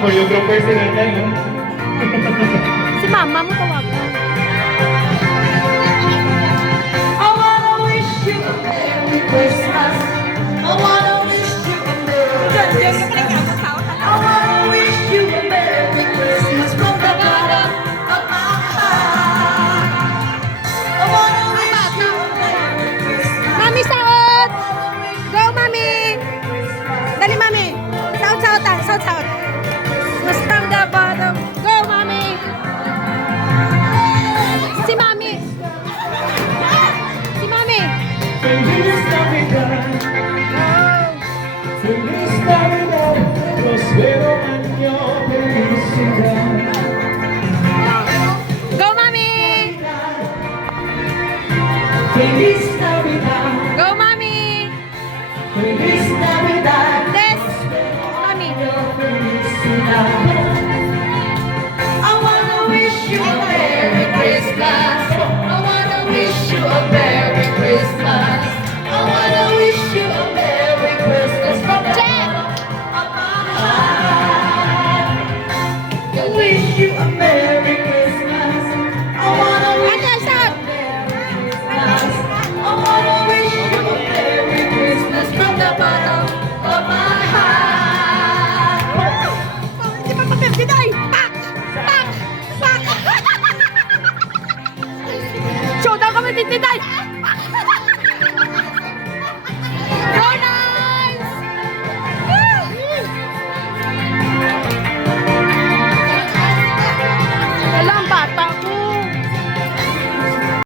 Choreographer si Nanay, no? Si Mama mo tawagan. I wanna wish you a Merry Christmas. I wanna wish you a Merry Christmas. I wanna wish you a Merry Christmas from the bottom of my heart. I wanna wish you a Merry Christmas. Mami, saot! Go, Mami! Dali, Mami! Saot, saotan! Saot, saot! Mas from the bottom. Go, Mami! Si Mami! Si Mami! Feliz Navidad, Feliz Navidad, prospero año, felicidad. Go, Mami! Feliz Navidad. Go, Mami! Feliz Navidad. Des! Mami! I wanna wish you a Merry Christmas. I wanna wish you a Merry Christmas.